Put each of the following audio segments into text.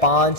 5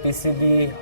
PCB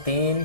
3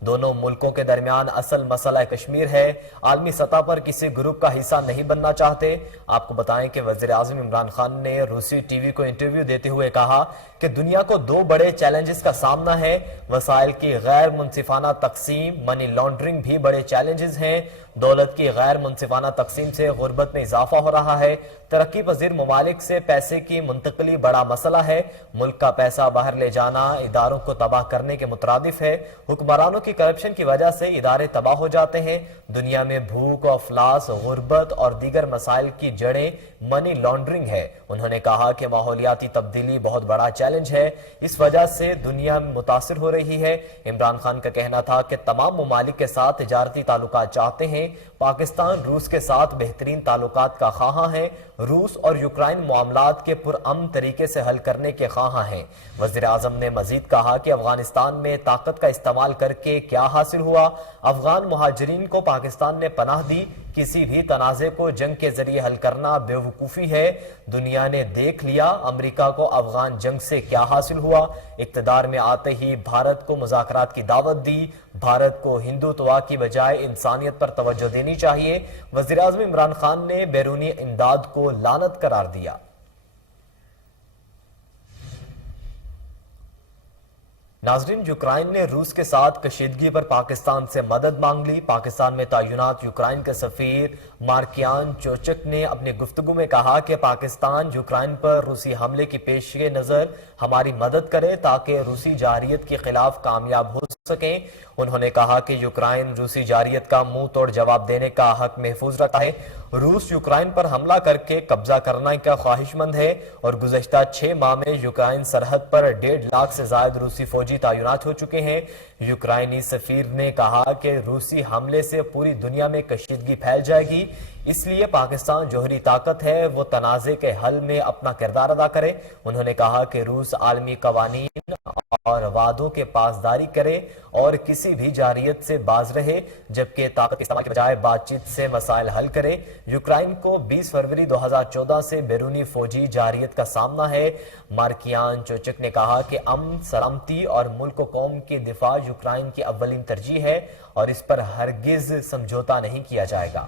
دونوں ملکوں کے درمیان اصل مسئلہ کشمیر ہے، عالمی سطح پر کسی گروپ کا حصہ نہیں بننا چاہتے۔ آپ کو بتائیں کہ وزیر اعظم عمران خان نے روسی ٹی وی کو انٹرویو دیتے ہوئے کہا کہ دنیا کو دو بڑے چیلنجز کا سامنا ہے، وسائل کی غیر منصفانہ تقسیم، منی لانڈرنگ بھی بڑے چیلنجز ہیں، دولت کی غیر منصفانہ تقسیم سے غربت میں اضافہ ہو رہا ہے، ترقی پذیر ممالک سے پیسے کی منتقلی بڑا مسئلہ ہے، ملک کا پیسہ باہر لے جانا اداروں کو تباہ کرنے کے مترادف ہے، حکمرانوں کی کرپشن کی وجہ سے ادارے تباہ ہو جاتے ہیں، دنیا میں بھوک، افلاس، غربت اور دیگر مسائل کی جڑیں منی لانڈرنگ ہے۔ انہوں نے کہا کہ ماحولیاتی تبدیلی بہت بڑا چیلنج ہے، اس وجہ سے دنیا متاثر ہو رہی ہے۔ عمران خان کا کہنا تھا کہ تمام ممالک کے ساتھ تجارتی تعلقات چاہتے ہیں، پاکستان روس کے ساتھ بہترین تعلقات کا خواہاں ہے، روس اور یوکرائن معاملات کے پرامن طریقے سے حل کرنے کے خواہاں ہیں۔ وزیر اعظم نے مزید کہا کہ افغانستان میں طاقت کا استعمال کر کے کیا حاصل ہوا، افغان مہاجرین کو پاکستان نے پناہ دی، کسی بھی تنازع کو جنگ کے ذریعے حل کرنا بے وقوفی ہے، دنیا نے دیکھ لیا امریکہ کو افغان جنگ سے کیا حاصل ہوا، اقتدار میں آتے ہی بھارت کو مذاکرات کی دعوت دی، بھارت کو ہندوتوا کی بجائے انسانیت پر توجہ دینی چاہیے۔ وزیر اعظم عمران خان نے بیرونی امداد کو لعنت قرار دیا۔ ناظرین، یوکرائن نے روس کے ساتھ کشیدگی پر پاکستان سے مدد مانگ لی۔ پاکستان میں تعینات یوکرائن کے سفیر مارکیان چوچک نے اپنی گفتگو میں کہا کہ پاکستان یوکرائن پر روسی حملے کی پیش نظر ہماری مدد کرے تاکہ روسی جارحیت کے خلاف کامیاب ہو سکیں۔ انہوں نے کہا کہ یوکرائن روسی جارحیت کا منہ توڑ جواب دینے کا حق محفوظ رکھتا ہے۔ روس یوکرائن پر حملہ کر کے قبضہ کرنے کا خواہش مند ہے اور گزشتہ 6 ماہ میں یوکرائن سرحد پر 1.5 لاکھ سے زائد روسی فوجی تعینات ہو چکے ہیں۔ یوکرائنی سفیر نے کہا کہ روسی حملے سے پوری دنیا میں کشیدگی پھیل جائے گی، اس لیے پاکستان جوہری طاقت ہے، وہ تنازع کے حل میں اپنا کردار ادا کرے۔ انہوں نے کہا کہ روس عالمی قوانین اور وعدوں کے پاسداری کرے اور کسی بھی جارحیت سے باز رہے، جبکہ طاقت کے استعمال کے بجائے بات چیت سے مسائل حل کرے۔ یوکرائن کو 20 فروری 2014 سے بیرونی فوجی جارحیت کا سامنا ہے۔ مارکیان چوچک نے کہا کہ امن، سلامتی اور ملک و قوم کے دفاع یوکرائن کی اولین ترجیح ہے اور اس پر ہرگز سمجھوتہ نہیں کیا جائے گا۔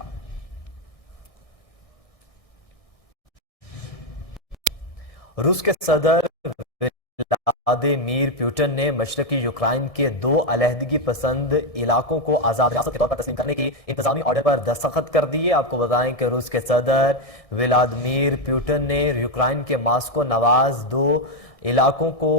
روس کے صدر ولادیمیر پوٹن نے مشرقی یوکرائن کے 2 علیحدگی پسند علاقوں کو آزاد ریاست کے طور پر تسلیم کرنے کی انتظامی آرڈر پر دستخط کر دیے۔ آپ کو بتائیں کہ روس کے صدر ولادیمیر پوٹن نے یوکرائن کے ماسکو نواز 2 علاقوں کو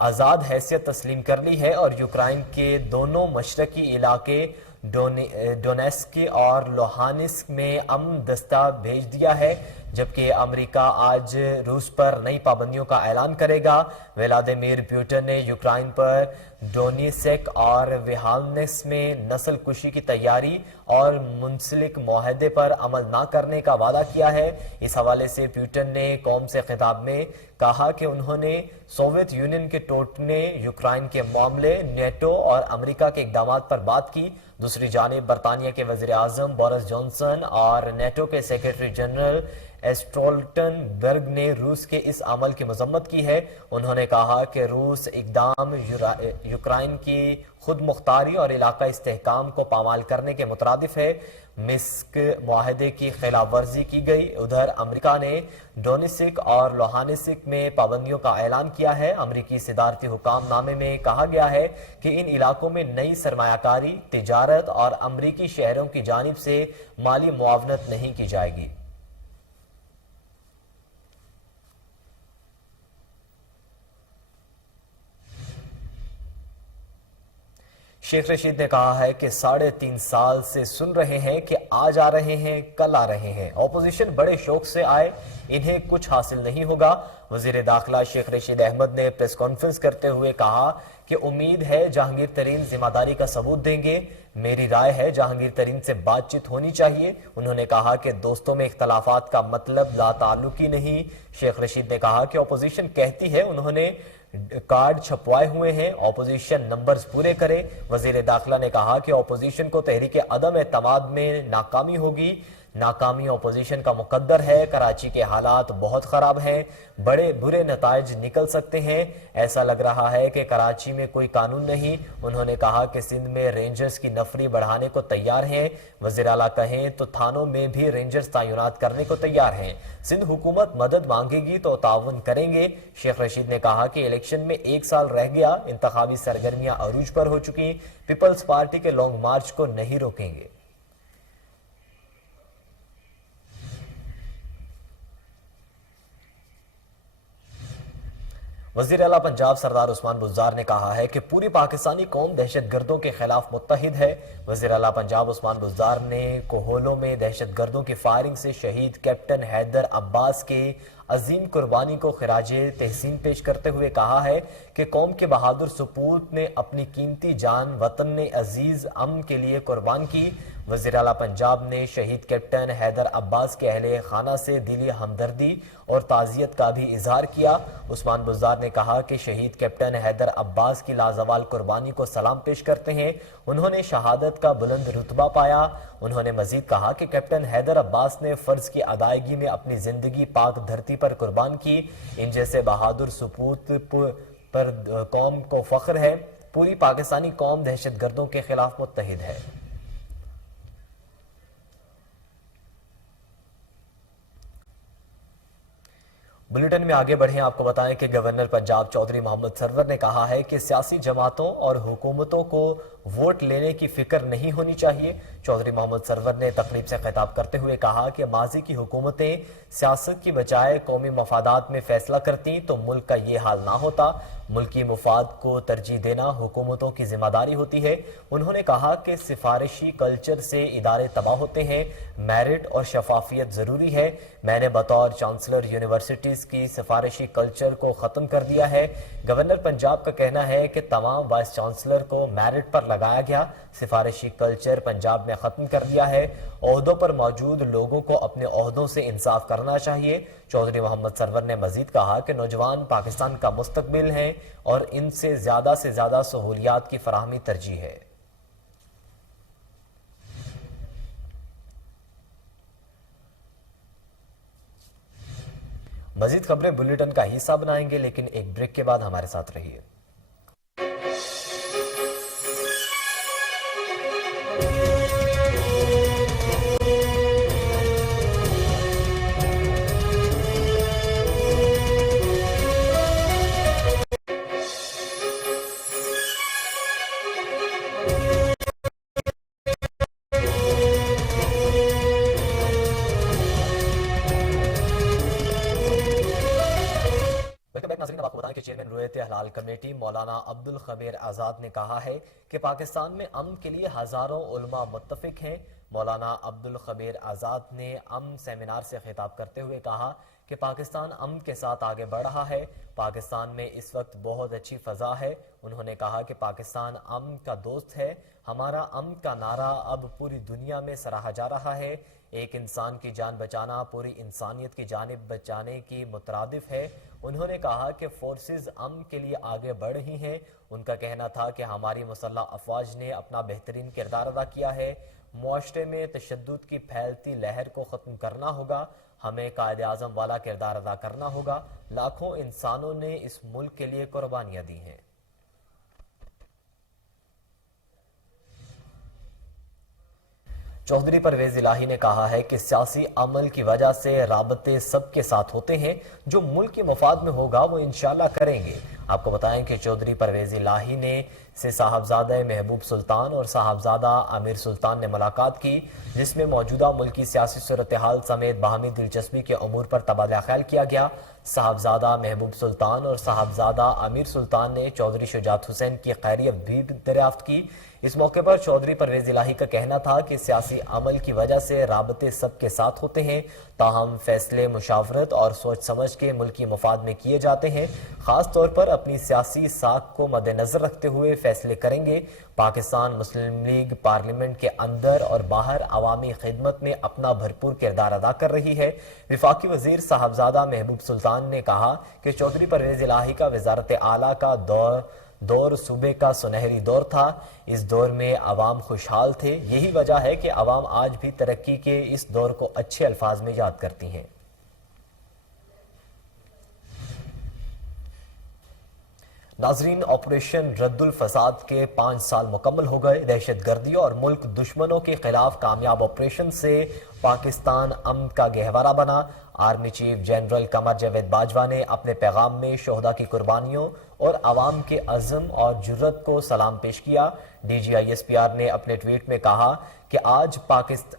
آزاد حیثیت تسلیم کر لی ہے اور یوکرائن کے دونوں مشرقی علاقے ڈونیسک اور لوہانسک میں امن دستہ بھیج دیا ہے، جبکہ امریکہ آج روس پر نئی پابندیوں کا اعلان کرے گا۔ ولادیمیر پوٹن نے یوکرائن پر ڈونیسک اور لوہانسک میں نسل کشی کی تیاری اور منسلک معاہدے پر عمل نہ کرنے کا وعدہ کیا ہے۔ اس حوالے سے پوٹن نے قوم سے خطاب میں کہا کہ انہوں نے سوویت یونین کے ٹوٹنے، یوکرائن کے معاملے، نیٹو اور امریکہ کے اقدامات پر بات کی۔ دوسری جانب برطانیہ کے وزیر اعظم بورس جانسن اور نیٹو کے سیکرٹری جنرل اسٹولٹن برگ نے روس کے اس عمل کی مذمت کی ہے۔ انہوں نے کہا کہ روس اقدام یوکرائن کی خود مختاری اور علاقہ استحکام کو پامال کرنے کے مترادف ہے۔ منسک معاہدے کی خلاف ورزی کی گئی۔ ادھر امریکہ نے ڈونیسک اور لوہانسک میں پابندیوں کا اعلان کیا ہے۔ امریکی صدارتی حکام نامے میں کہا گیا ہے کہ ان علاقوں میں نئی سرمایہ کاری، تجارت اور امریکی شہروں کی جانب سے مالی معاونت نہیں کی جائے گی۔ شیخ رشید نے کہا ہے کہ 3.5 سال سے سن رہے ہیں کہ آج آ رہے ہیں، کل آ رہے ہیں، اپوزیشن بڑے شوق سے آئے، انہیں کچھ حاصل نہیں ہوگا۔ وزیر داخلہ شیخ رشید احمد نے پریس کانفرنس کرتے ہوئے کہا کہ امید ہے جہانگیر ترین ذمہ داری کا ثبوت دیں گے، میری رائے ہے جہانگیر ترین سے بات چیت ہونی چاہیے۔ انہوں نے کہا کہ دوستوں میں اختلافات کا مطلب لا تعلقی نہیں۔ شیخ رشید نے کہا کہ اپوزیشن کہتی ہے انہوں نے کارڈ چھپوائے ہوئے ہیں، اپوزیشن نمبرز پورے کرے۔ وزیر داخلہ نے کہا کہ اپوزیشن کو تحریک عدم اعتماد میں ناکامی ہوگی، ناکامی اپوزیشن کا مقدر ہے، کراچی کے حالات بہت خراب ہیں، بڑے برے نتائج نکل سکتے ہیں، ایسا لگ رہا ہے کہ کراچی میں کوئی قانون نہیں۔ انہوں نے کہا کہ سندھ میں رینجرز کی نفری بڑھانے کو تیار ہیں، وزیر اعلیٰ کہیں تو تھانوں میں بھی رینجرز تعینات کرنے کو تیار ہیں، سندھ حکومت مدد مانگے گی تو تعاون کریں گے۔ شیخ رشید نے کہا کہ الیکشن میں 1 سال رہ گیا، انتخابی سرگرمیاں عروج پر ہو چکی، پیپلز پارٹی کے لانگ مارچ کو نہیں روکیں گے۔ وزیر اعلیٰ پنجاب سردار عثمان بزدار نے کہا ہے کہ پوری پاکستانی قوم دہشت گردوں کے خلاف متحد ہے۔ وزیر اعلیٰ پنجاب عثمان بزدار نے کوہولوں میں دہشت گردوں کی فائرنگ سے شہید کیپٹن حیدر عباس کے عظیم قربانی کو خراج تحسین پیش کرتے ہوئے کہا ہے کہ قوم کے بہادر سپوت نے اپنی قیمتی جان وطن عزیز امن کے لیے قربان کی۔ وزیر اعلیٰ پنجاب نے شہید کیپٹن حیدر عباس کے اہل خانہ سے دلی ہمدردی اور تعزیت کا بھی اظہار کیا۔ عثمان بزدار نے کہا کہ شہید کیپٹن حیدر عباس کی لازوال قربانی کو سلام پیش کرتے ہیں، انہوں نے شہادت کا بلند رتبہ پایا۔ انہوں نے مزید کہا کہ کیپٹن حیدر عباس نے فرض کی ادائیگی میں اپنی زندگی پاک دھرتی پر قربان کی، ان جیسے بہادر سپوت پر قوم کو فخر ہے، پوری پاکستانی قوم دہشت گردوں کے خلاف متحد ہے۔ بلیٹن میں آگے بڑھیں، آپ کو بتائیں کہ گورنر پنجاب چودھری محمد سرور نے کہا ہے کہ سیاسی جماعتوں اور حکومتوں کو ووٹ لینے کی فکر نہیں ہونی چاہیے۔ چودھری محمد سرور نے تقریب سے خطاب کرتے ہوئے کہا کہ ماضی کی حکومتیں سیاست کی بجائے قومی مفادات میں فیصلہ کرتی تو ملک کا یہ حال نہ ہوتا، ملکی مفاد کو ترجیح دینا حکومتوں کی ذمہ داری ہوتی ہے۔ انہوں نے کہا کہ سفارشی کلچر سے ادارے تباہ ہوتے ہیں، میرٹ اور شفافیت ضروری ہے۔ میں نے بطور چانسلر یونیورسٹیز کی سفارشی کلچر کو ختم کر دیا ہے۔ گورنر پنجاب کا کہنا ہے کہ تمام وائس چانسلر کو میرٹ پر لگایا گیا، سفارشی کلچر پنجاب میں ختم کر دیا ہے۔ عہدوں پر موجود لوگوں کو اپنے عہدوں سے انصاف کرنا چاہیے۔ چودھری محمد سرور نے مزید کہا کہ نوجوان پاکستان کا مستقبل ہیں اور ان سے زیادہ سہولیات کی فراہمی ترجیح ہے۔ مزید خبریں بلیٹن کا حصہ بنائیں گے، لیکن ایک بریک کے بعد ہمارے ساتھ رہیے۔ چیئرمین رویت حلال کمیٹی مولانا عبدالخبیر آزاد نے کہا ہے کہ پاکستان میں امن کے لیے ہزاروں علماء متفق ہیں۔ مولانا عبدالخبیر آزاد نے امن سیمینار سے خطاب کرتے ہوئے کہا کہ پاکستان امن کے ساتھ آگے بڑھ رہا ہے، پاکستان میں اس وقت بہت اچھی فضا ہے۔ انہوں نے کہا کہ پاکستان امن کا دوست ہے، ہمارا امن کا نعرہ اب پوری دنیا میں سراہا جا رہا ہے۔ ایک انسان کی جان بچانا پوری انسانیت کی جانب بچانے کی مترادف ہے۔ انہوں نے کہا کہ فورسز امن کے لیے آگے بڑھ رہی ہیں۔ ان کا کہنا تھا کہ ہماری مسلح افواج نے اپنا بہترین کردار ادا کیا ہے، معاشرے میں تشدد کی پھیلتی لہر کو ختم کرنا ہوگا، ہمیں قائد اعظم والا کردار ادا کرنا ہوگا، لاکھوں انسانوں نے اس ملک کے لیے قربانیاں دی ہیں۔ چودھری پرویز الہی نے کہا ہے کہ سیاسی عمل کی وجہ سے رابطے سب کے ساتھ ہوتے ہیں، جو ملک کے مفاد میں ہوگا وہ انشاءاللہ کریں گے۔ آپ کو بتائیں کہ چودھری پرویز الہی نے سے صاحبزادہ محبوب سلطان اور صاحبزادہ امیر سلطان نے ملاقات کی، جس میں موجودہ ملکی سیاسی صورتحال سمیت باہمی دلچسپی کے امور پر تبادلہ خیال کیا گیا۔ صاحبزادہ محبوب سلطان اور صاحبزادہ امیر سلطان نے چودھری شجاعت حسین کی خیریت بھی دریافت کی۔ اس موقع پر چودھری پرویز الہی کا کہنا تھا کہ سیاسی عمل کی وجہ سے رابطے سب کے ساتھ ہوتے ہیں، تاہم فیصلے مشاورت اور سوچ سمجھ کے ملکی مفاد میں کیے جاتے ہیں، خاص طور پر اپنی سیاسی ساکھ کو مد نظر رکھتے ہوئے فیصلے کریں گے۔ پاکستان مسلم لیگ پارلیمنٹ کے اندر اور باہر عوامی خدمت میں اپنا بھرپور کردار ادا کر رہی ہے۔ وفاقی وزیر صاحبزادہ محبوب سلطان نے کہا کہ چودھری پرویز الہی کا وزارت اعلیٰ کا دور صوبے کا سنہری دور تھا، اس دور میں عوام خوشحال تھے، یہی وجہ ہے کہ عوام آج بھی ترقی کے اس دور کو اچھے الفاظ میں یاد کرتی ہیں۔ ناظرین، آپریشن رد الفساد کے 5 سال مکمل ہو گئے۔ دہشت گردی اور ملک دشمنوں کے خلاف کامیاب آپریشن سے پاکستان امن کا گہوارہ بنا۔ Army chief general Qamar Javed Bajwa نے اپنے پیغام میں شہداء کی قربانیوں اور عوام کے عزم اور جرت کو سلام پیش کیا۔ D G I S P R نے اپنے ٹویٹ میں کہا کہ آج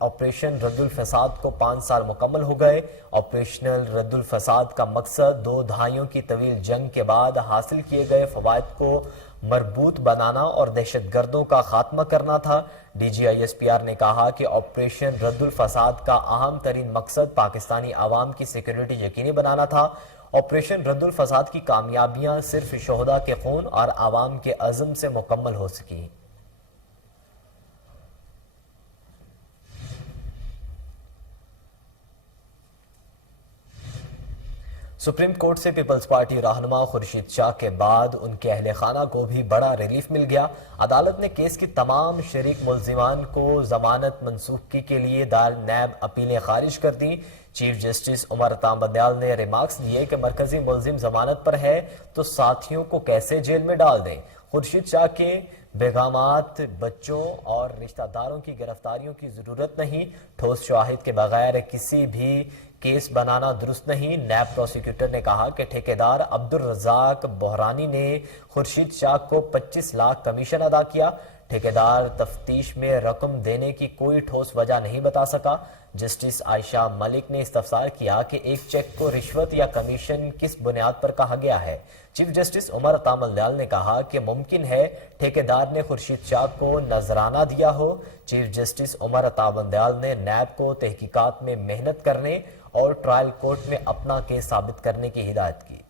آپریشن رد الفساد کو 5 سال مکمل ہو گئے۔ آپریشنل رد الفساد کا مقصد 2 دہائیوں کی طویل جنگ کے بعد حاصل کیے گئے فوائد کو مربوط بنانا اور دہشت گردوں کا خاتمہ کرنا تھا۔ D G I S P R نے کہا کہ آپریشن رد الفساد کا اہم ترین مقصد پاکستانی عوام کی سیکیورٹی یقینی بنانا تھا۔ آپریشن رد الفساد کی کامیابیاں صرف شہداء کے خون اور عوام کے عزم سے مکمل ہو سکی۔ سپریم کورٹ سے پیپلز پارٹی رہنما خورشید شاہ کے بعد ان کے اہل خانہ کو بھی بڑا ریلیف مل گیا۔ عدالت نے کیس کی تمام شریک ملزمان کو ضمانت منسوخی کے لیے دائر نیب اپیلیں خارج کر دیں۔ چیف جسٹس عمر عطا بندیال نے ریمارکس دیے کہ مرکزی ملزم ضمانت پر ہے تو ساتھیوں کو کیسے جیل میں ڈال دیں۔ خورشید شاہ کے بیگمات، بچوں اور رشتہ داروں کی گرفتاریوں کی ضرورت نہیں۔ ٹھوس شواہد کے بغیر کسی بھی کیس بنانا درست نہیں۔ نیب پروسیکیوٹر نے کہا کہ ٹھیکیدار عبدالرزاق بحرانی نے خورشید شاہ کو 25 لاکھ کمیشن ادا کیا۔ ٹھیکیدار تفتیش میں رقم دینے کی کوئی ٹھوس وجہ نہیں بتا سکا۔ جسٹس عائشہ ملک نے استفسار کیا کہ ایک چیک کو رشوت یا کمیشن کس بنیاد پر کہا گیا ہے۔ چیف جسٹس عمر عطا بندیال نے کہا کہ ممکن ہے ٹھیکیدار نے خورشید شاہ کو نذرانہ دیا ہو۔ چیف جسٹس عمر عطا بندیال نے نیب کو تحقیقات میں محنت کرنے اور ٹرائل کورٹ میں اپنا کیس ثابت کرنے کی ہدایت کی۔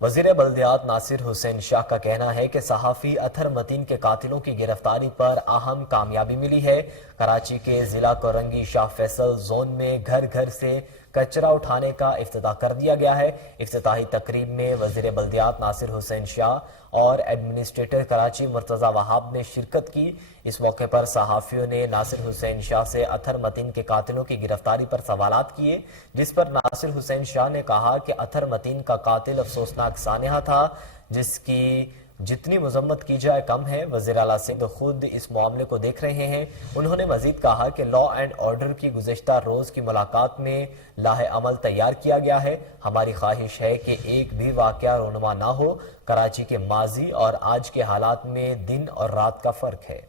وزیر بلدیات ناصر حسین شاہ کا کہنا ہے کہ صحافی اطہر متین کے قاتلوں کی گرفتاری پر اہم کامیابی ملی ہے۔ کراچی کے ضلع کورنگی شاہ فیصل زون میں گھر گھر سے کچرا اٹھانے کا افتتاح کر دیا گیا ہے۔ افتتاحی تقریب میں وزیر بلدیات ناصر حسین شاہ اور ایڈمنسٹریٹر کراچی مرتضی وہاب نے شرکت کی۔ اس موقع پر صحافیوں نے ناصر حسین شاہ سے اطہر متین کے قاتلوں کی گرفتاری پر سوالات کیے، جس پر ناصر حسین شاہ نے کہا کہ اطہر متین کا قاتل افسوسناک سانحہ تھا جس کی جتنی مذمت کی جائے کم ہے۔ وزیر اعلیٰ سندھ خود اس معاملے کو دیکھ رہے ہیں۔ انہوں نے مزید کہا کہ لا اینڈ آرڈر کی گزشتہ روز کی ملاقات میں لاہ عمل تیار کیا گیا ہے۔ ہماری خواہش ہے کہ ایک بھی واقعہ رونما نہ ہو۔ کراچی کے ماضی اور آج کے حالات میں دن اور رات کا فرق ہے۔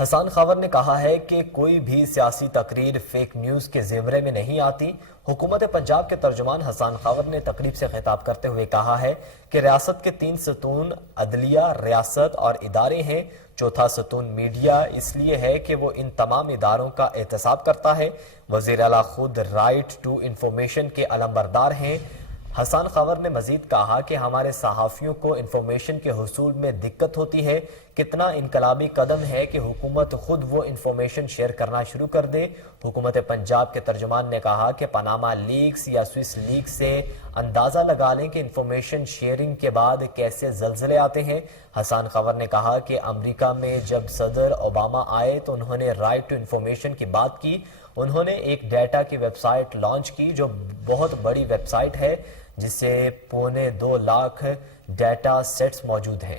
حسان خاور نے کہا ہے کہ کوئی بھی سیاسی تقریر فیک نیوز کے زمرے میں نہیں آتی۔ حکومت پنجاب کے ترجمان حسان خاور نے تقریب سے خطاب کرتے ہوئے کہا ہے کہ ریاست کے 3 ستون عدلیہ، ریاست اور ادارے ہیں۔ چوتھا ستون میڈیا اس لیے ہے کہ وہ ان تمام اداروں کا احتساب کرتا ہے۔ وزیر اعلیٰ خود رائٹ ٹو انفارمیشن کے علمبردار ہیں۔ حسان خاور نے مزید کہا کہ ہمارے صحافیوں کو انفارمیشن کے حصول میں دقت ہوتی ہے۔ کتنا انقلابی قدم ہے کہ حکومت خود وہ انفارمیشن شیئر کرنا شروع کر دے۔ حکومت پنجاب کے ترجمان نے کہا کہ پاناما لیکس یا سوئس لیکس سے اندازہ لگا لیں کہ انفارمیشن شیئرنگ کے بعد کیسے زلزلے آتے ہیں۔ حسان خاور نے کہا کہ امریکہ میں جب صدر اوباما آئے تو انہوں نے رائٹ ٹو انفارمیشن کی بات کی۔ انہوں نے ایک ڈیٹا کی ویب سائٹ لانچ کی جو بہت بڑی ویب سائٹ ہے جس سے 2.25 لاکھ ڈیٹا سیٹس موجود ہیں۔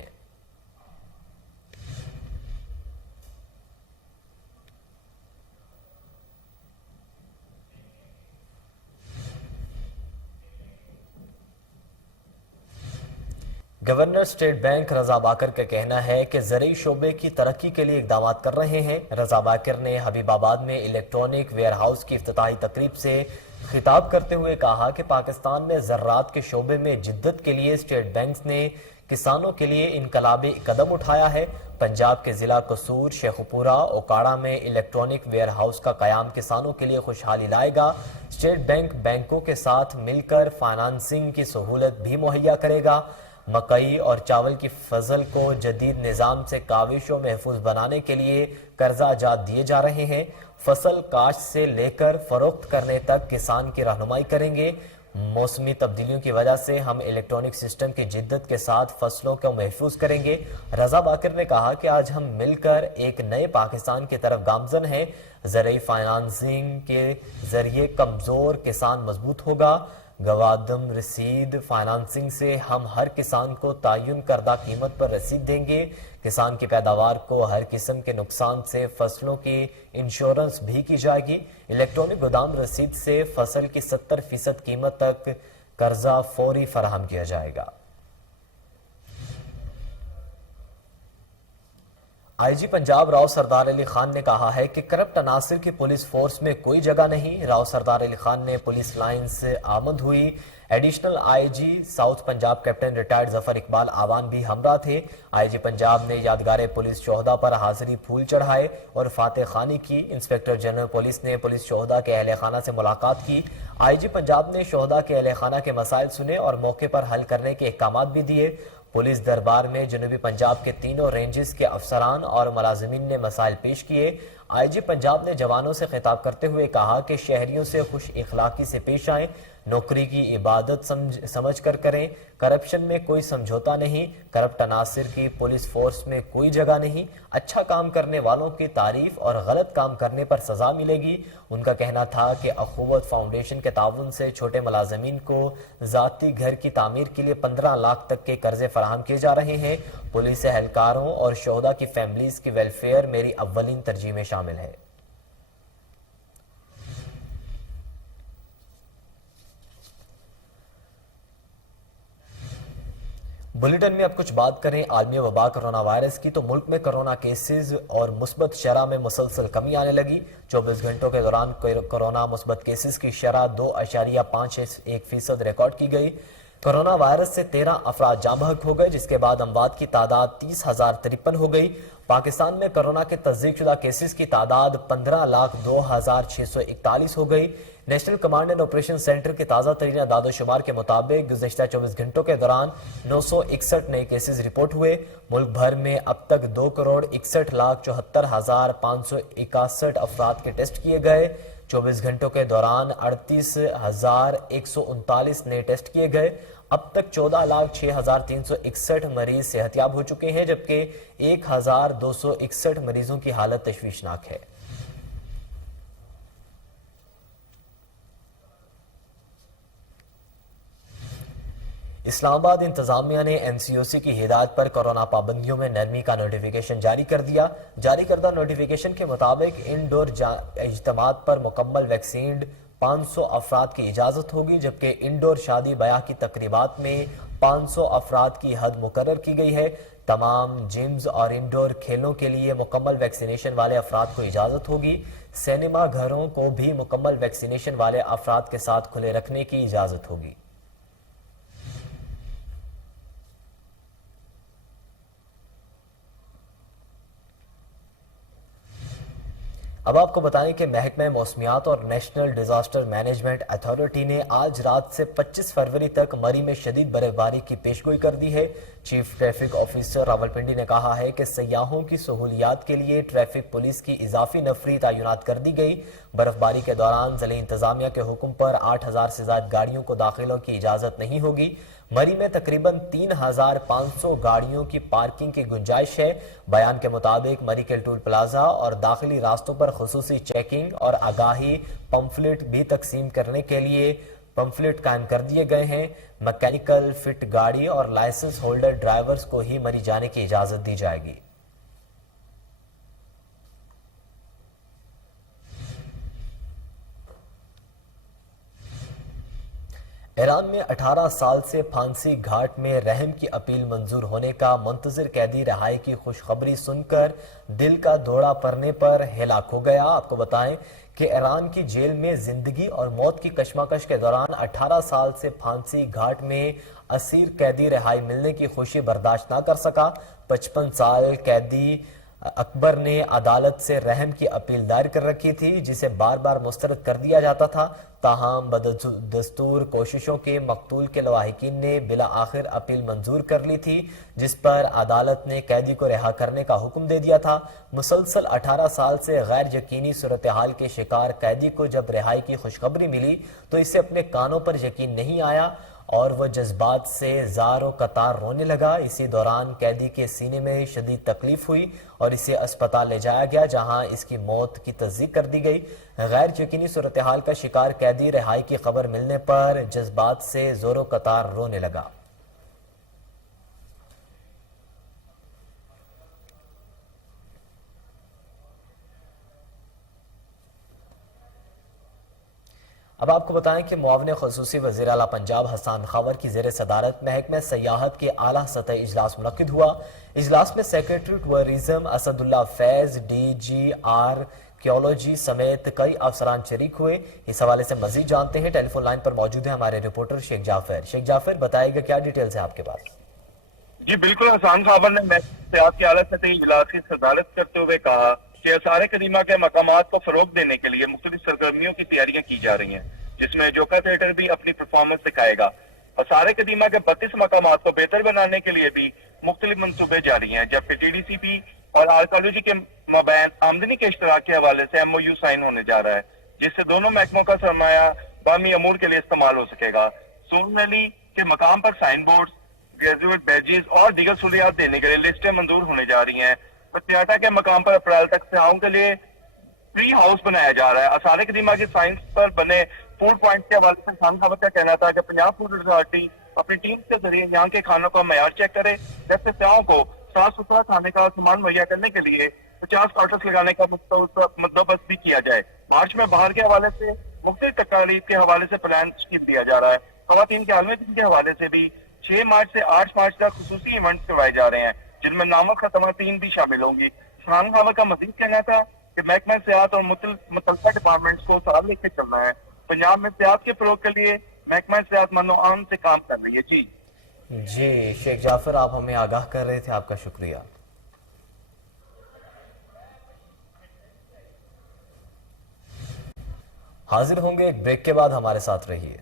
گورنر اسٹیٹ بینک رضا باکر کا کہنا ہے کہ زرعی شعبے کی ترقی کے لیے اقدامات کر رہے ہیں۔ رضا باکر نے حبیب آباد میں الیکٹرانک ویئر ہاؤس کی افتتاحی تقریب سے خطاب کرتے ہوئے کہا کہ پاکستان میں زراعت کے شعبے میں جدت کے لیے اسٹیٹ بینک نے کسانوں کے لیے انقلابی قدم اٹھایا ہے۔ پنجاب کے ضلع قصور، شیخوپورہ، اوکاڑا میں الیکٹرانک ویئر ہاؤس کا قیام کسانوں کے لیے خوشحالی لائے گا۔ اسٹیٹ بینک بینکوں کے ساتھ مل کر فائنانسنگ کی سہولت بھی مہیا کرے گا۔ مکئی اور چاول کی فصل کو جدید نظام سے کاوش و محفوظ بنانے کے لیے قرضہ جات دیے جا رہے ہیں۔ فصل کاشت سے لے کر فروخت کرنے تک کسان کی رہنمائی کریں گے۔ موسمی تبدیلیوں کی وجہ سے ہم الیکٹرانک سسٹم کی جدت کے ساتھ فصلوں کو محفوظ کریں گے۔ رضا باقر نے کہا کہ آج ہم مل کر ایک نئے پاکستان کی طرف گامزن ہیں۔ زرعی فائنانسنگ کے ذریعے کمزور کسان مضبوط ہوگا۔ گوادم رسید فائنانسنگ سے ہم ہر کسان کو تعین کردہ قیمت پر رسید دیں گے۔ کسان کی پیداوار کو ہر قسم کے نقصان سے فصلوں کی انشورنس بھی کی جائے گی۔ الیکٹرانک گودام رسید سے فصل کی 70% قیمت تک قرضہ فوری فراہم کیا جائے گا۔ آئی جی پنجاب راؤ سردار علی خان نے کہا ہے کہ کرپٹ عناصر کی پولیس فورس میں کوئی جگہ نہیں۔ راؤ سردار علی خان نے پولیس لائن سے آمد ہوئی۔ Additional I G South Punjab captain retired Zafar Iqbal Awan بھی ہمراہ تھے۔ آئی جی پنجاب نے یادگار پولیس شہداء پر حاضری پھول چڑھائے اور فاتح خوانی کی۔ انسپکٹر جنرل پولیس نے پولیس شہداء کے اہل خانہ سے ملاقات کی۔ آئی جی پنجاب نے شہداء کے اہل خانہ کے مسائل سنے اور موقع پر حل کرنے کے احکامات بھی دیے۔ پولیس دربار میں جنوبی پنجاب کے تینوں رینجز کے افسران اور ملازمین نے مسائل پیش کیے۔ آئی جی پنجاب نے جوانوں سے خطاب کرتے ہوئے کہا کہ شہریوں سے خوش اخلاقی سے پیش آئیں، نوکری کی عبادت سمجھ کر کریں، کرپشن میں کوئی سمجھوتا نہیں، کرپٹ عناصر کی پولیس فورس میں کوئی جگہ نہیں، اچھا کام کرنے والوں کی تعریف اور غلط کام کرنے پر سزا ملے گی۔ ان کا کہنا تھا کہ اخوت فاؤنڈیشن کے تعاون سے چھوٹے ملازمین کو ذاتی گھر کی تعمیر کے لیے 15 لاکھ تک کے قرضے فراہم کیے جا رہے ہیں۔ پولیس اہلکاروں اور شہداء کی فیملیز کی ویلفیئر میری اولین ترجیح میں شامل ہے۔ بلیٹن میں اب کچھ بات کریں عالمی وبا کرونا وائرس کی، تو ملک میں کرونا کیسز اور مثبت شرح میں مسلسل کمی آنے لگی۔ 24 گھنٹوں کے دوران کرونا مثبت کیسز کی شرح 2.51% ریکارڈ کی گئی۔ کرونا وائرس سے 13 افراد جاں بحق ہو گئے، جس کے بعد اموات کی تعداد 30,053 ہو گئی۔ پاکستان میں کرونا کے تصدیق شدہ کیسز کی تعداد 15,02,641 ہو گئی۔ National command and operation centre کے تازہ ترین اعداد و شمار کے مطابق گزشتہ 24 گھنٹوں کے دوران 961 نئے کیسز رپورٹ ہوئے۔ ملک بھر میں اب تک 2,61,74,561 افراد کے ٹیسٹ کیے گئے۔ 24 گھنٹوں کے دوران 38,139 نئے ٹیسٹ کیے گئے۔ اب تک 14,06,361 مریض صحتیاب ہو چکے ہیں، جبکہ 1,261 مریضوں کی حالت تشویشناک ہے۔ اسلام آباد انتظامیہ نے این سی او سی کی ہدایت پر کرونا پابندیوں میں نرمی کا نوٹیفیکیشن جاری کر دیا۔ جاری کردہ نوٹیفیکیشن کے مطابق انڈور اجتماعات پر مکمل ویکسینڈ 500 افراد کی اجازت ہوگی، جبکہ انڈور شادی بیاہ کی تقریبات میں 500 افراد کی حد مقرر کی گئی ہے۔ تمام جمز اور انڈور کھیلوں کے لیے مکمل ویکسینیشن والے افراد کو اجازت ہوگی۔ سینما گھروں کو بھی مکمل ویکسینیشن والے افراد کے ساتھ کھلے رکھنے کی اجازت ہوگی۔ اب آپ کو بتائیں کہ محکمہ موسمیات اور نیشنل ڈیزاسٹر مینجمنٹ اتھارٹی نے آج رات سے 25 فروری تک مری میں شدید برف باری کی پیشگوئی کر دی ہے۔ چیف ٹریفک آفیسر راولپنڈی نے کہا ہے کہ سیاحوں کی سہولیات کے لیے ٹریفک پولیس کی اضافی نفری تعینات کر دی گئی۔ برف باری کے دوران ضلعی انتظامیہ کے حکم پر 8,000 سے زائد گاڑیوں کو داخلوں کی اجازت نہیں ہوگی۔ مری میں تقریباً 3,500 گاڑیوں کی پارکنگ کی گنجائش ہے۔ بیان کے مطابق مری کے ٹول پلازا اور داخلی راستوں پر خصوصی چیکنگ اور آگاہی پمفلٹ بھی تقسیم کرنے کے لیے پمفلٹ قائم کر دیے گئے ہیں۔ میکینیکل فٹ گاڑی اور لائسنس ہولڈر ڈرائیورز کو ہی مری جانے کی اجازت دی جائے گی۔ ایران میں 18 سال سے پھانسی گھاٹ میں رحم کی اپیل منظور ہونے کا منتظر قیدی رہائی کی خوشخبری سن کر دل کا دورہ پڑنے پر ہلاک ہو گیا۔ آپ کو بتائیں کہ ایران کی جیل میں زندگی اور موت کی کشمکش کے دوران 18 سال سے پھانسی گھاٹ میں اسیر قیدی رہائی ملنے کی خوشی برداشت نہ کر سکا۔ 55 سال قیدی اکبر نے عدالت سے رحم کی اپیل دائر کر رکھی تھی جسے بار بار مسترد کر دیا جاتا تھا، تاہم بدستور کوششوں کے مقتول کے لواحقین نے بالآخر اپیل منظور کر لی تھی، جس پر عدالت نے قیدی کو رہا کرنے کا حکم دے دیا تھا۔ مسلسل 18 سال سے غیر یقینی صورتحال کے شکار قیدی کو جب رہائی کی خوشخبری ملی تو اسے اپنے کانوں پر یقین نہیں آیا اور وہ جذبات سے زار و قطار رونے لگا۔ اسی دوران قیدی کے سینے میں شدید تکلیف ہوئی اور اسے اسپتال لے جایا گیا جہاں اس کی موت کی تصدیق کر دی گئی۔ غیر یقینی صورتحال کا شکار قیدی رہائی کی خبر ملنے پر جذبات سے زور و قطار رونے لگا۔ اب آپ کو بتائیں کہ معاون خصوصی وزیر اعلیٰ پنجاب حسان خاور کی زیر صدارت محکمہ سیاحت کے اعلیٰ سطحی اجلاس منعقد ہوا۔ اجلاس میں سیکریٹری ٹورزم اسد اللہ فیض، ڈی جی آرکیالوجی سمیت کئی افسران شریک ہوئے۔ اس حوالے سے مزید جانتے ہیں، ٹیلی فون لائن پر موجود ہے ہمارے رپورٹر شیخ جعفر۔ شیخ جعفر بتائے گا کیا ڈیٹیلز ہیں آپ کے پاس؟ جی بالکل، حسان خاور نے محکمہ سیاحت کے اعلیٰ سطحی اجلاس کی صدارت کرتے ہوئے کہا کہ آثار قدیمہ کے مقامات کو فروغ دینے کے لیے مختلف سرگرمیوں کی تیاریاں کی جا رہی ہیں، جس میں جوکا تھیٹر بھی اپنی پرفارمنس دکھائے گا۔ آثار قدیمہ کے 32 مقامات کو بہتر بنانے کے لیے بھی مختلف منصوبے جاری ہیں، جبکہ ٹی ڈی سی پی اور آرکیالوجی کے مابین آمدنی کے اشتراک کے حوالے سے ایم او یو سائن ہونے جا رہا ہے، جس سے دونوں محکموں کا سرمایہ باہمی امور کے لیے استعمال ہو سکے گا۔ سون ویلی کے مقام پر سائن بورڈز، گریجویٹ بیجز اور دیگر سہولیات دینے کے لیے لسٹیں منظور ہونے جا رہی ہیں۔ پتیاٹا کے مقام پر اپریل تک سیاحوں کے لیے ٹری ہاؤس بنایا جا رہا ہے۔ آثار قدیمہ کی سائنس پر بنے فوڈ پوائنٹ کے حوالے سے حسان خاور کا کہنا تھا کہ پنجاب فوڈ اتھارٹی اپنی ٹیم کے ذریعے یہاں کے کھانوں کا معیار چیک کرے، جیسے سیاحوں کو صاف ستھرا کھانے کا سامان مہیا کرنے کے لیے 50 کارٹرز لگانے کا بندوبست بھی کیا جائے۔ مارچ میں باہر کے حوالے سے مختلف تقاریب کے حوالے سے پلان تشکیل دیا جا رہا ہے۔ خواتین کے عالمی دن کے حوالے سے بھی 6 مارچ سے 8 مارچ تک خصوصی ایونٹس کروائے جا رہے ہیں، جن میں نامور خواتین بھی شامل ہوں گی۔ حسان خاور کا مزید کہنا تھا کہ محکمہ سیاحت اور متعلقہ ڈپارٹمنٹس کو ساتھ لے کے چلنا ہے۔ پنجاب میں سیاحت کے فروغ کے لیے محکمہ صحت مند و عام سے کام کر رہی ہے۔ جی شیخ جعفر، آپ ہمیں آگاہ کر رہے تھے، آپ کا شکریہ۔ حاضر ہوں گے ایک بریک کے بعد، ہمارے ساتھ رہیے۔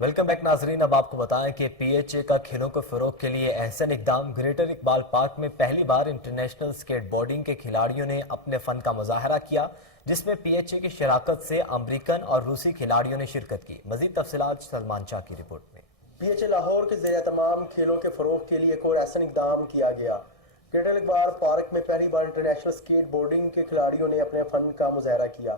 ویلکم بیک ناظرین، اب آپ کو بتائیں کہ پی ایچ اے کا کھیلوں کو فروغ کے لیے احسن اقدام۔ گریٹر اقبال پارک میں پہلی بار انٹرنیشنل سکیٹ بورڈنگ کے کھلاڑیوں نے اپنے فن کا مظاہرہ کیا، جس میں پی ایچ اے کی شراکت سے امریکن اور روسی کھلاڑیوں نے شرکت کی۔ مزید تفصیلات سلمان شاہ کی رپورٹ میں۔ پی ایچ اے لاہور کے زیر اہتمام کھیلوں کے فروغ کے لیے ایک اور احسن اقدام کیا گیا۔ گریٹر اقبال پارک میں پہلی بار انٹرنیشنل سکیٹ بورڈنگ کے کھلاڑیوں نے اپنے فن کا مظاہرہ کیا۔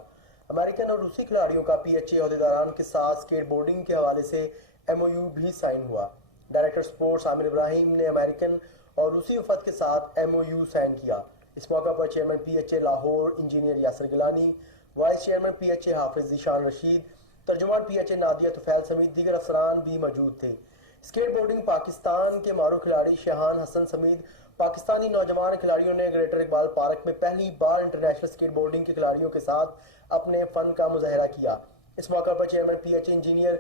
امریکن اور روسی کھلاڑیوں کا پی ایچ اے عہدیداران کے ساتھ سکیٹ بورڈنگ کے حوالے سے ایم او یو بھی سائن ہوا۔ ڈائریکٹر سپورٹس عامر ابراہیم نے امریکن اور روسی وفد کے ساتھ ایم او یو سائن کیا۔ اس موقع پر chairman P H A Lahore engineer Yasir Gilani, vice chairman P H A Hafiz Zeeshan Rashid, ترجمان پی ایچ اے نادیہ طفیل سمیت دیگر افسران بھی موجود تھے۔ سکیٹ بورڈنگ پاکستان کے معروف کھلاڑی شیہان حسن سمیت پاکستانی نوجوان کھلاڑیوں نے گریٹر اقبال پارک میں پہلی بار انٹرنیشنل سکیٹ بورڈنگ کے کھلاڑیوں کے ساتھ اپنے فن کا مظاہرہ کیا۔ اس موقع پر chairman P H A engineer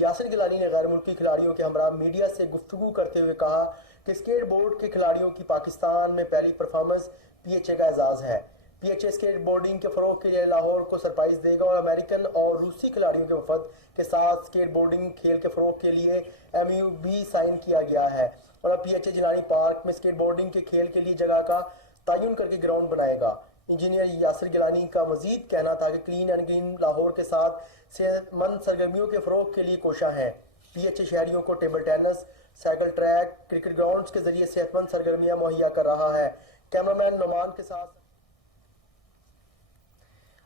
Yasir Gilani نے غیر ملکی کھلاڑیوں کے ہمراہ میڈیا سے گفتگو کرتے ہوئے کہا کہ سکیٹ بورڈ کے کھلاڑیوں کی پاکستان میں پہلی پرفارمنس پی ایچ اے کا اعزاز ہے۔ P H A skate boarding کے فروغ کے لیے لاہور کو سرپرائز دے گا اور امریکن اور روسی کھلاڑیوں کے وفد کے ساتھ سکیٹ بورڈنگ کھیل کے فروغ کے لیے ایم یو بھی سائن کیا گیا ہے اور اب P H A Jilani park میں سکیٹ بورڈنگ کے کھیل کے لیے جگہ کا تعین کر کے گراؤنڈ بنائے گا۔ انجینئر یاسر گیلانی کا مزید کہنا تھا کہ کلین اینڈ گرین لاہور کے ساتھ صحت مند سرگرمیوں کے فروغ کے لیے کوشاں ہیں۔ پی ایچ اے شہریوں کو table tennis, cycle track, cricket grounds کے ذریعے صحت مند سرگرمیاں مہیا کر رہا ہے۔ کیمرامین نعمان کے ساتھ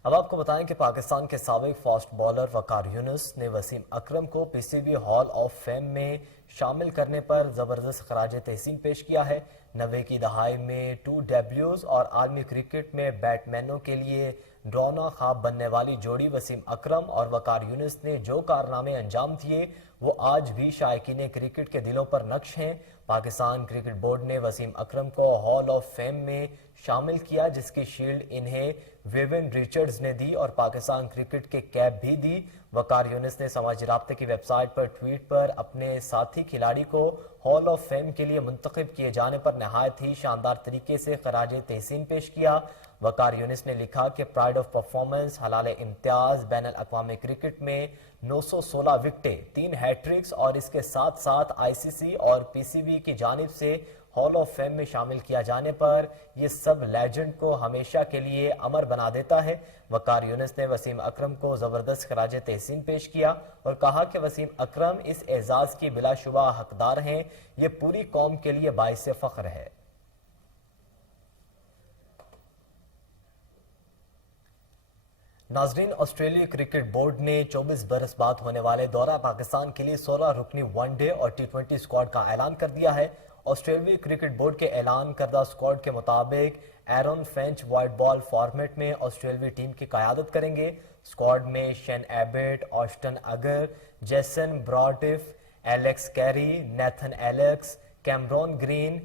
اب آپ کو بتائیں کہ پاکستان کے سابق فاسٹ بالر وقار یونس نے وسیم اکرم کو P C B hall of fame میں شامل کرنے پر زبردست خراج تحسین پیش کیا ہے۔ 90 کی دہائی میں 2 ڈیبیوز اور عالمی کرکٹ میں بیٹمینوں کے لیے ڈراؤنا خواب بننے والی جوڑی وسیم اکرم اور وقار یونس نے جو کارنامے انجام دیے وہ آج بھی شائقین کرکٹ کے دلوں پر نقش ہیں۔ پاکستان کرکٹ بورڈ نے وسیم اکرم کو ہال آف فیم میں شامل کیا، جس کی شیلڈ انہیں ویون ریچرڈز نے دی اور پاکستان کرکٹ کے کیپ بھی دی۔ وقار یونس نے سماجی رابطے کی ویب سائٹ پر ٹویٹ پر اپنے ساتھی کھلاڑی کو ہال آف فیم کے لیے منتخب کیے جانے پر نہایت ہی شاندار طریقے سے خراج تحسین پیش کیا۔ وقار یونس نے لکھا کہ پرائڈ آف پرفارمنس، حلال امتیاز، بین الاقوامی کرکٹ میں 916 وکٹیں، 3 ہیٹرکس اور اس کے ساتھ ساتھ آئی سی سی اور پی سی بی کی جانب سے ہال آف فیم میں شامل کیا جانے پر یہ سب لیجنڈ کو ہمیشہ کے لیے امر بنا دیتا ہے۔ وقار یونس نے وسیم اکرم کو زبردست خراج تحسین پیش کیا اور کہا کہ وسیم اکرم اس اعزاز کی بلا شبہ حقدار ہیں، یہ پوری قوم کے لیے باعث فخر ہے۔ ناظرین، آسٹریلیا کرکٹ بورڈ نے 24 برس بعد ہونے والے دورہ پاکستان کے لیے 16 رکنی ون ڈے اور T20 اسکواڈ کا اعلان کر دیا ہے۔ آسٹریلوی کرکٹ بورڈ کے اعلان کردہ اسکواڈ کے مطابق ایرون فینچ وائٹ بال فارمیٹ میں آسٹریلوی ٹیم کی قیادت کریں گے۔ اسکواڈ میں Sean Abbott, Ashton Agar, Jason Behrendorff, Alex Carey, Nathan Alex, Cameron Green,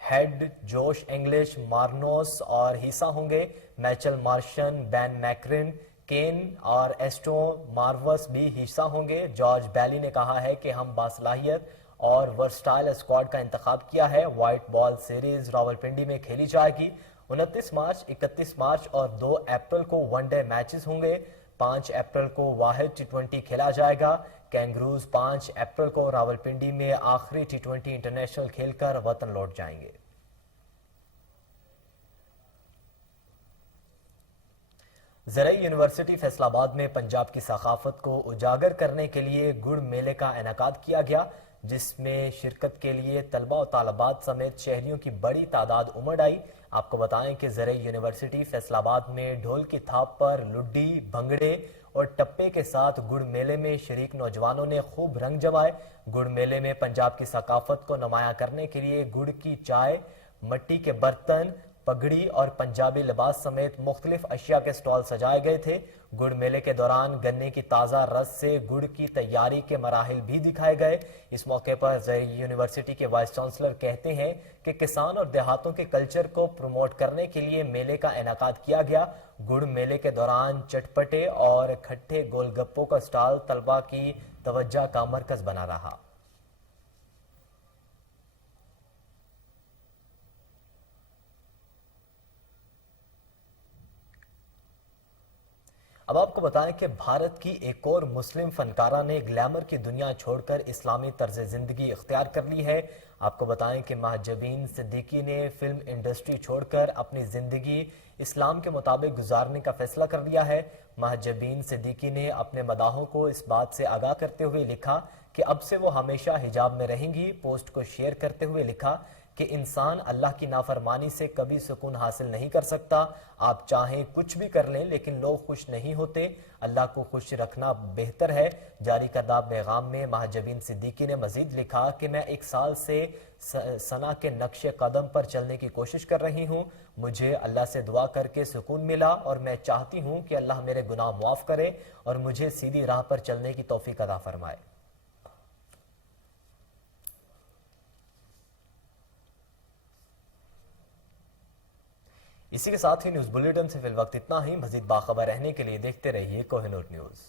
Head Josh Inglis, Marnus اور ہیسا ہوں گے۔ میچل مارشن، بین میکرن، کین اور ایسٹو ماروس بھی حصہ ہوں گے۔ جارج بیلی نے کہا ہے کہ ہم باصلاحیت اور ورسٹائل اسکواڈ کا انتخاب کیا ہے۔ وائٹ بال سیریز راولپنڈی میں کھیلی جائے گی۔ 29 مارچ، 31 مارچ اور 2 اپریل کو ون ڈے میچز ہوں گے۔ 5 اپریل کو واحد T20 کھیلا جائے گا۔ کینگروز 5 اپریل کو راولپنڈی میں آخری T20 انٹرنیشنل کھیل کر وطن لوٹ جائیں گے۔ زرعی یونیورسٹی فیصل آباد میں پنجاب کی ثقافت کو اجاگر کرنے کے لیے گڑ میلے کا انعقاد کیا گیا، جس میں شرکت کے لیے طلبہ و طالبات سمیت شہریوں کی بڑی تعداد امڑ آئی۔ آپ کو بتائیں کہ زرعی یونیورسٹی فیصل آباد میں ڈھول کی تھاپ پر لڈی، بھنگڑے اور ٹپے کے ساتھ گڑ میلے میں شریک نوجوانوں نے خوب رنگ جمائے۔ گڑ میلے میں پنجاب کی ثقافت کو نمایاں کرنے کے لیے گڑ کی چائے، مٹی کے برتن، پگڑی اور پنجابی لباس سمیت مختلف اشیاء کے سٹال سجائے گئے تھے۔ گڑ میلے کے دوران گنے کی تازہ رس سے گڑ کی تیاری کے مراحل بھی دکھائے گئے۔ اس موقع پر زرعی یونیورسٹی کے وائس چانسلر کہتے ہیں کہ کسان اور دیہاتوں کے کلچر کو پروموٹ کرنے کے لیے میلے کا انعقاد کیا گیا۔ گڑ میلے کے دوران چٹپٹے اور کھٹے گول گپوں کا سٹال طلبہ کی توجہ کا مرکز بنا رہا۔ اب آپ کو بتائیں کہ بھارت کی ایک اور مسلم فنکارہ نے گلیمر کی دنیا چھوڑ کر اسلامی طرز زندگی اختیار کر لی ہے۔ آپ کو بتائیں کہ مہجبین صدیقی نے فلم انڈسٹری چھوڑ کر اپنی زندگی اسلام کے مطابق گزارنے کا فیصلہ کر لیا ہے۔ مہجبین صدیقی نے اپنے مداحوں کو اس بات سے آگاہ کرتے ہوئے لکھا کہ اب سے وہ ہمیشہ حجاب میں رہیں گی۔ پوسٹ کو شیئر کرتے ہوئے لکھا کہ انسان اللہ کی نافرمانی سے کبھی سکون حاصل نہیں کر سکتا۔ آپ چاہیں کچھ بھی کر لیں لیکن لوگ خوش نہیں ہوتے، اللہ کو خوش رکھنا بہتر ہے۔ جاری کردہ پیغام میں مہجبین صدیقی نے مزید لکھا کہ میں 1 سال سے ثنا کے نقش قدم پر چلنے کی کوشش کر رہی ہوں۔ مجھے اللہ سے دعا کر کے سکون ملا اور میں چاہتی ہوں کہ اللہ میرے گناہ معاف کرے اور مجھے سیدھی راہ پر چلنے کی توفیق عطا فرمائے۔ اسی کے ساتھ ہی نیوز بلیٹن سے فی الوقت اتنا ہی۔ مزید باخبر رہنے کے لیے دیکھتے رہیے کوہ نور نیوز۔